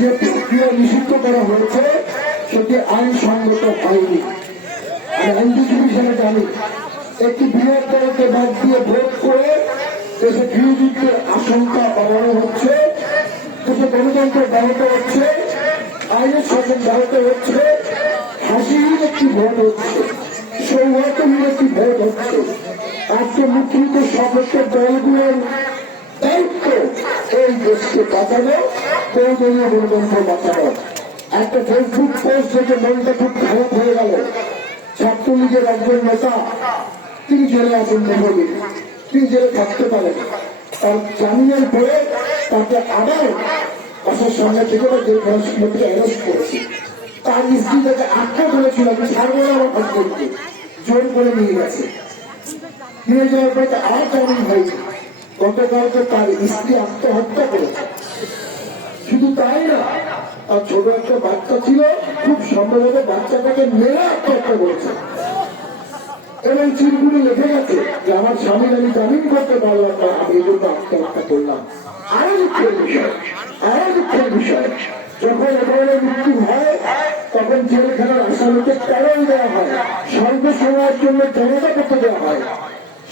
যে প্রক্রিয়া নিষিদ্ধ করা হয়েছে সেটি আইনসঙ্গত হয়নি। আর আইনজীবী হিসেবে জানি একটি বৃহৎ দলকে বাদ দিয়ে ভোট করে দেশে গৃহযুদ্ধের আশঙ্কা বাড়ানো হচ্ছে, দেশে গণতন্ত্র ব্যাহত হচ্ছে, আইনের শাসন ব্যাহত হচ্ছে, হাসির একটি ভোট হচ্ছে, সৌহার্দ্যহীন একটি ভোট হচ্ছে। আজকে মুখ্যমন্ত্র সমস্ত দলগুলোর দায়িত্ব এই দেশকে বাঁচানো, বহুদলীয় গণতন্ত্র বাঁচানো। একটা ফেসবুক পোস্ট থেকে মনটা খুব খারাপ হয়ে গেল। ছাত্রলীগের একজন নেতা, তিনি জেলে আছেন, তিনি জেলে থাকতে পারেন, তার জামিনের পরে তাকে আবার বাসার সামনে থেকে বা জেলখানার সামনে থেকে অ্যারেস্ট করেছে। তার স্ত্রী তাকে আটকা করেছিল, আমি ছাড়বো না আমার হাজবেন্ডকে, জোর করে নিয়ে গেছে। নিয়ে যাওয়ার পরে আর জামিন হয়েছে। গতকালকে তার স্ত্রী আত্মহত্যা করেছে। শুধু তাই না, তার ছোট একটা বাচ্চা ছিল, খুব সম্ভবত বাচ্চাটাকে মেরে আত্মহত্যা করেছে। এবং চিরকুটে লেখে গেছে যে আমার স্বামীর আমি জামিন করতে পারলাম না, আমি এই জন্য আত্মহত্যা করলাম। আরো দুঃখের বিষয়, আরো দুঃখের বিষয়, যখন এ ধরনের মৃত্যু হয় তখন জেলখানার আসামিকে প্যারোল দেওয়া হয়, স্বল্প সময়ের জন্য জনতা করতে দেওয়া হয়।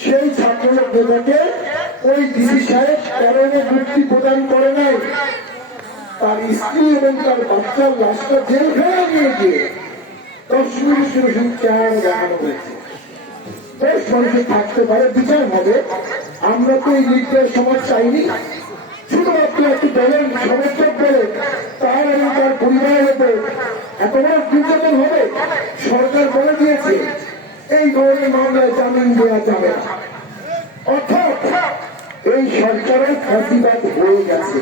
সেই ছাত্রলীগ নেতাকে ওই ডিসি সাহেব প্যারোলে মুক্তি প্রদান করে নাই, তার স্ত্রী এবং তার বাচ্চার লাশটা জেলখানায় নিয়ে গিয়ে 10 মিনিট চেহারা দেখানো হয়েছে। বেশ মানুষের থাকতে পারে, বিচার হবে। আমরা তো এই লিগের সমাজ চাইনি। শুধুমাত্র একটি দলের সমর্থক বলে তার এবং তার পরিবারের উপর এত বড় নির্যাতন হবে। সরকার বলে দিয়েছে এই ধরনের মামলায় জামিন দেওয়া যাবে না। অর্থাৎ এই সরকারের ফাঁসিবাদ হয়ে গেছে।